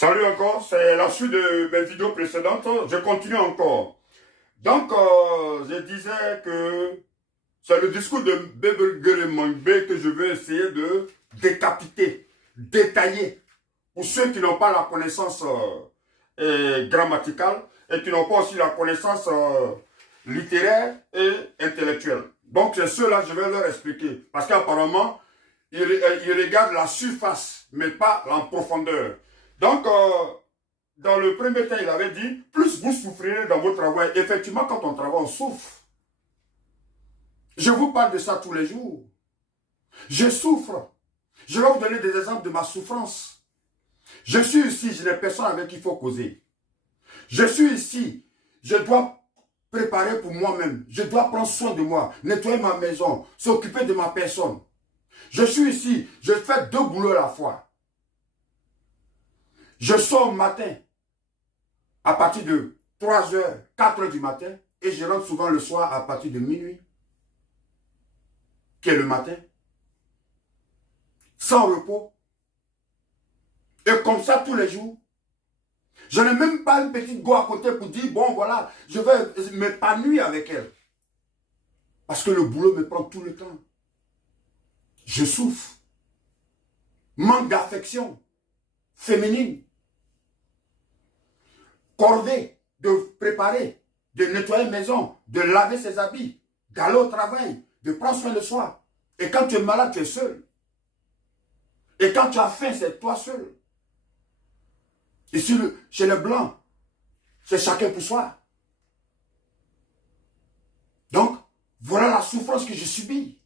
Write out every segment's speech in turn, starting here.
Salut encore, c'est la suite de mes vidéos précédentes. Je continue encore. Donc, je disais que c'est le discours de Bebelgelemangbe que je veux essayer de décapiter, détailler. Pour ceux qui n'ont pas la connaissance grammaticale et qui n'ont pas aussi la connaissance littéraire et intellectuelle. Donc, c'est ceux-là, je vais leur expliquer. Parce qu'apparemment, ils regardent la surface, mais pas en profondeur. Donc, dans le premier temps, il avait dit, plus vous souffrirez dans votre travail. Effectivement, quand on travaille, on souffre. Je vous parle de ça tous les jours. Je souffre. Je vais vous donner des exemples de ma souffrance. Je suis ici, je n'ai personne avec qui il faut causer. Je suis ici, je dois préparer pour moi-même. Je dois prendre soin de moi, nettoyer ma maison, s'occuper de ma personne. Je suis ici, je fais deux boulots à la fois. Je sors au matin, à partir de 3 heures, 4 heures du matin, et je rentre souvent le soir à partir de minuit, qui est le matin, sans repos. Et comme ça tous les jours. Je n'ai même pas une petite go à côté pour dire, bon voilà, je vais m'épanouir avec elle. Parce que le boulot me prend tout le temps. Je souffre. Manque d'affection féminine. Corvée de préparer, de nettoyer la maison, de laver ses habits, d'aller au travail, de prendre soin de soi. Et quand tu es malade, tu es seul. Et quand tu as faim, c'est toi seul. Ici, chez les Blancs, c'est chacun pour soi. Donc, voilà la souffrance que j'ai subie.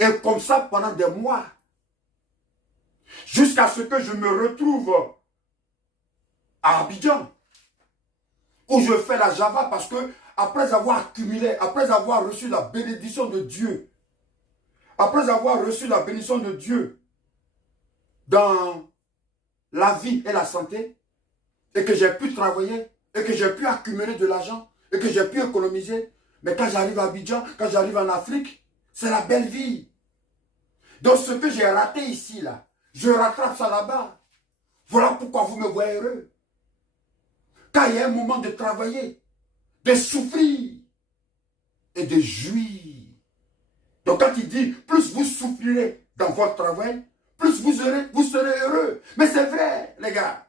Et comme ça, pendant des mois, jusqu'à ce que je me retrouve à Abidjan, où je fais la Java, parce que après avoir accumulé, après avoir reçu la bénédiction de Dieu, après avoir reçu la bénédiction de Dieu dans la vie et la santé, et que j'ai pu travailler, et que j'ai pu accumuler de l'argent, et que j'ai pu économiser, mais quand j'arrive à Abidjan, quand j'arrive en Afrique, c'est la belle vie. Donc ce que j'ai raté ici, là, je rattrape ça là-bas. Voilà pourquoi vous me voyez heureux. Quand il y a un moment de travailler, de souffrir et de jouir. Donc quand il dit, plus vous souffrirez dans votre travail, plus vous serez heureux. Mais c'est vrai, les gars.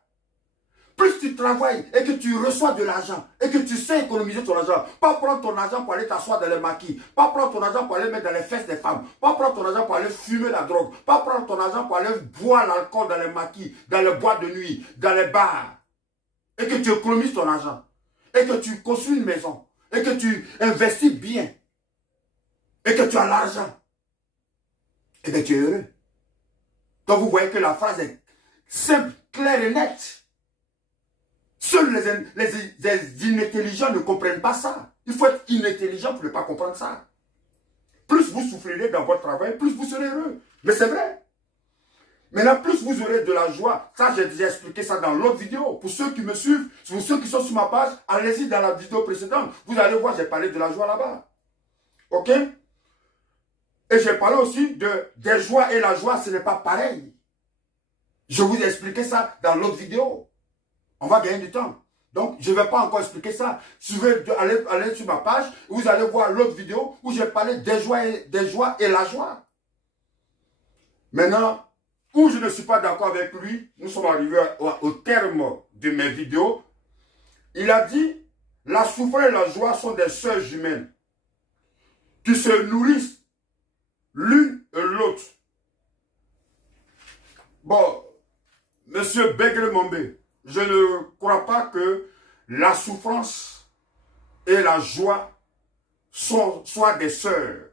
Plus tu travailles et que tu reçois de l'argent et que tu sais économiser ton argent, pas prendre ton argent pour aller t'asseoir dans les maquis, pas prendre ton argent pour aller mettre dans les fesses des femmes, pas prendre ton argent pour aller fumer la drogue, pas prendre ton argent pour aller boire l'alcool dans les maquis, dans les boîtes de nuit, dans les bars, et que tu économises ton argent, et que tu construis une maison, et que tu investis bien, et que tu as l'argent, et bien tu es heureux. Donc vous voyez que la phrase est simple, claire et nette. Seuls les inintelligents ne comprennent pas ça. Il faut être inintelligent pour ne pas comprendre ça. Plus vous souffrirez dans votre travail, plus vous serez heureux. Mais c'est vrai. Maintenant, plus vous aurez de la joie. Ça, j'ai déjà expliqué ça dans l'autre vidéo. Pour ceux qui me suivent, pour ceux qui sont sur ma page, allez-y dans la vidéo précédente. Vous allez voir, j'ai parlé de la joie là-bas. Ok? Et j'ai parlé aussi des joies et la joie, ce n'est pas pareil. Je vous ai expliqué ça dans l'autre vidéo. On va gagner du temps. Donc, je ne vais pas encore expliquer ça. Si vous voulez aller sur ma page, vous allez voir l'autre vidéo où j'ai parlé des joies et la joie. Maintenant, où je ne suis pas d'accord avec lui, nous sommes arrivés au terme de mes vidéos. Il a dit, la souffrance et la joie sont des sœurs jumelles qui se nourrissent l'une et l'autre. Bon, monsieur Begre-Mombe, je ne crois pas que la souffrance et la joie soient des sœurs.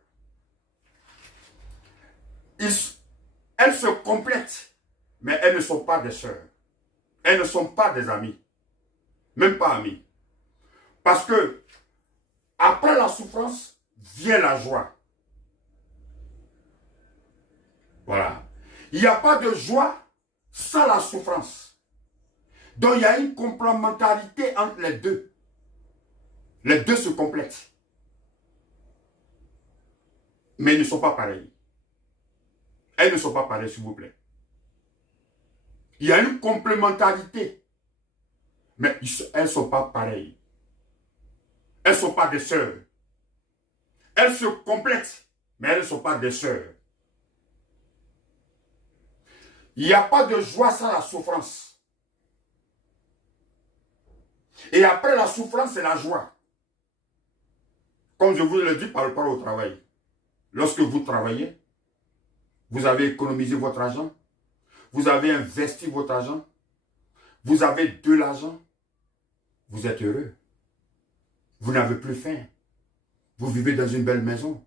Elles se complètent, mais elles ne sont pas des sœurs. Elles ne sont pas des amies. Même pas amies. Parce que après la souffrance vient la joie. Voilà. Il n'y a pas de joie sans la souffrance. Donc il y a une complémentarité entre les deux. Les deux se complètent. Mais ils ne sont pas pareils. Elles ne sont pas pareilles, s'il vous plaît. Il y a une complémentarité. Mais elles ne sont pas pareilles. Elles ne sont pas des sœurs. Elles se complètent, mais elles ne sont pas des sœurs. Il n'y a pas de joie sans la souffrance. Et après la souffrance, c'est la joie. Comme je vous le dis par rapport au travail. Lorsque vous travaillez, vous avez économisé votre argent, vous avez investi votre argent, vous avez de l'argent, vous êtes heureux. Vous n'avez plus faim. Vous vivez dans une belle maison.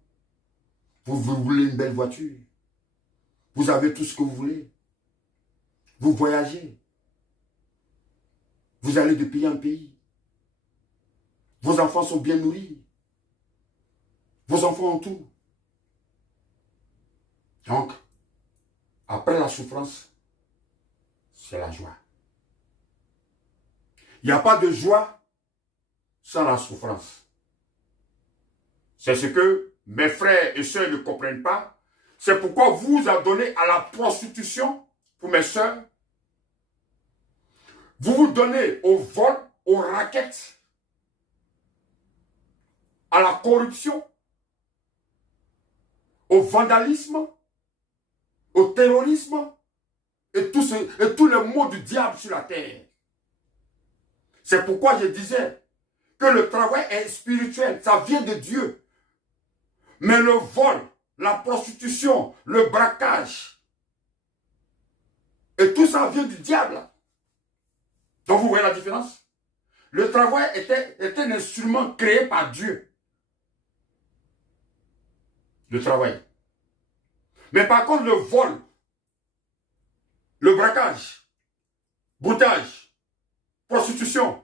Vous voulez une belle voiture. Vous avez tout ce que vous voulez. Vous voyagez. Vous allez de pays en pays. Vos enfants sont bien nourris. Vos enfants ont tout. Donc, après la souffrance, c'est la joie. Il n'y a pas de joie sans la souffrance. C'est ce que mes frères et sœurs ne comprennent pas. C'est pourquoi vous adonnez à la prostitution pour mes sœurs. Vous vous donnez au vol, aux raquettes, à la corruption, au vandalisme, au terrorisme et tous les maux du diable sur la terre. C'est pourquoi je disais que le travail est spirituel, ça vient de Dieu. Mais le vol, la prostitution, le braquage, et tout ça vient du diable. Donc vous voyez la différence? Le travail était un instrument créé par Dieu. Le travail. Mais par contre, le vol, le braquage, boutage, prostitution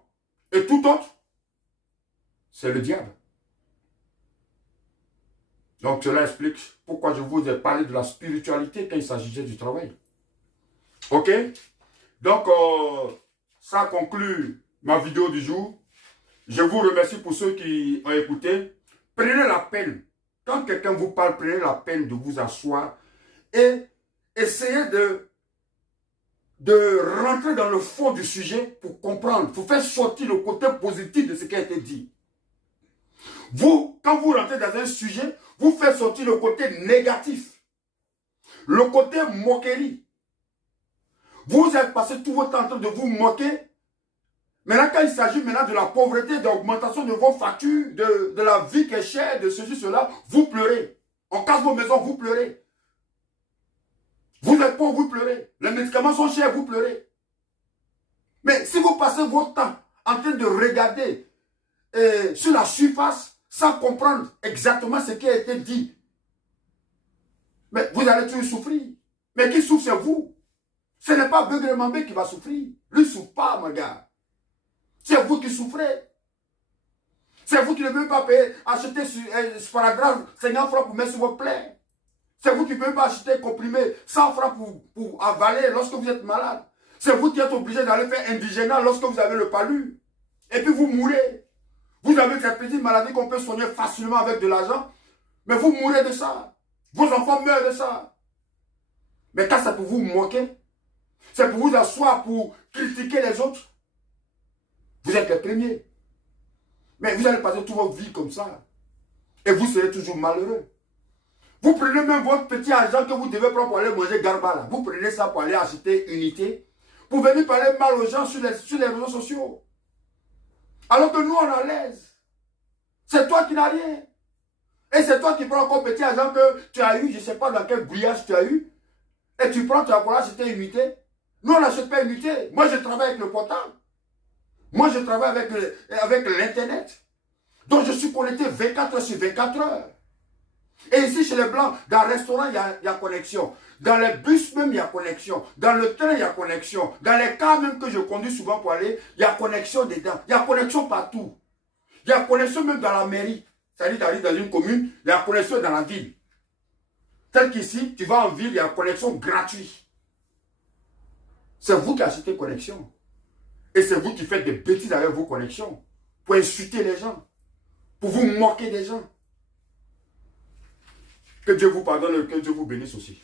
et tout autre, c'est le diable. Donc cela explique pourquoi je vous ai parlé de la spiritualité quand il s'agissait du travail. Ok? Donc ça conclut ma vidéo du jour. Je vous remercie pour ceux qui ont écouté. Prenez la peine. Quand quelqu'un vous parle, prenez la peine de vous asseoir et essayez de rentrer dans le fond du sujet pour comprendre, pour faire sortir le côté positif de ce qui a été dit. Vous, quand vous rentrez dans un sujet, vous faites sortir le côté négatif, le côté moquerie. Vous êtes passé tout votre temps en train de vous moquer. Maintenant, quand il s'agit maintenant de la pauvreté, d'augmentation de vos factures, de la vie qui est chère, de ceci, cela, vous pleurez. On casse vos maisons, vous pleurez. Vous êtes pauvre, vous pleurez. Les médicaments sont chers, vous pleurez. Mais si vous passez votre temps en train de regarder sur la surface, sans comprendre exactement ce qui a été dit, mais vous allez toujours souffrir. Mais qui souffre, c'est vous. Ce n'est pas Beugre Mambé qui va souffrir. Lui ne souffre pas, mon gars. C'est vous qui souffrez. C'est vous qui ne pouvez pas payer, acheter sparadrap 50 francs pour mettre sur vos plaies. C'est vous qui ne pouvez pas acheter comprimé 100 francs pour avaler lorsque vous êtes malade. C'est vous qui êtes obligé d'aller faire indigénat lorsque vous avez le palu. Et puis vous mourrez. Vous avez cette petite maladie qu'on peut soigner facilement avec de l'argent. Mais vous mourrez de ça. Vos enfants meurent de ça. Mais quand c'est pour vous moquer, c'est pour vous asseoir, pour critiquer les autres, vous êtes les premiers. Mais vous allez passer toute votre vie comme ça. Et vous serez toujours malheureux. Vous prenez même votre petit argent que vous devez prendre pour aller manger garba là. Vous prenez ça pour aller acheter unité. Pour venir parler mal aux gens sur les réseaux sociaux. Alors que nous on est à l'aise. C'est toi qui n'as rien. Et c'est toi qui prends encore petit argent que tu as eu, je ne sais pas dans quel brouillage tu as eu. Et tu prends, tu vas pour acheter unité. Nous on n'achète pas unité. Moi je travaille avec le portable. Moi, je travaille avec l'Internet. Donc, je suis connecté 24 heures sur 24 heures. Et ici, chez les Blancs, dans le restaurant, il y a connexion. Dans les bus même, il y a connexion. Dans le train, il y a connexion. Dans les cars même que je conduis souvent pour aller, il y a connexion dedans. Il y a connexion partout. Il y a connexion même dans la mairie. C'est-à-dire, tu arrives dans une commune, il y a connexion dans la ville. Tel qu'ici, tu vas en ville, il y a connexion gratuite. C'est vous qui achetez connexion. Et c'est vous qui faites des bêtises avec vos connexions. Pour insulter les gens. Pour vous moquer des gens. Que Dieu vous pardonne et que Dieu vous bénisse aussi.